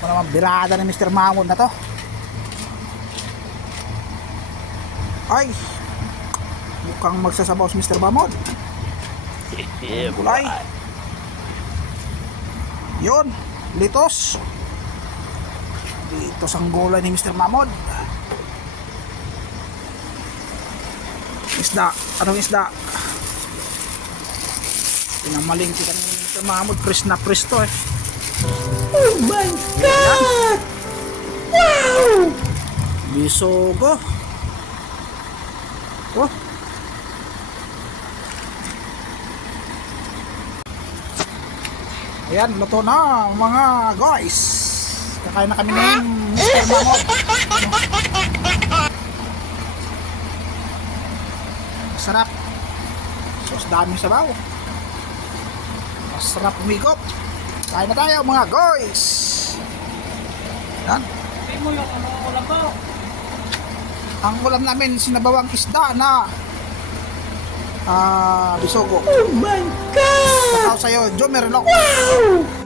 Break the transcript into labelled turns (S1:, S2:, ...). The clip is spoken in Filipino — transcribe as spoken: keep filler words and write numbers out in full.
S1: Ano naman birada ni mister Mamon na to. Ay, mukhang magsasabaw si mister Mamon. Gulay. Yun, litos. Litos ang gulay ni mister Mamon. Isda, anong isda? Pinamalingki ka ni mister Mamon, pres na pres to eh.
S2: Oh my God! Wow!
S1: Bisogo. Oh. Ayan, luto na mga guys. Kakain na kami ni mister Mamon. Masarap. Sos daming sabaw. Masarap umigop. Kain na tayo mga guys. Yan. Ang ulam namin sinabawang isda na ah bisogo.
S2: Oh my God!
S1: Kakao sa'yo, Jomer Lock.
S2: Wow!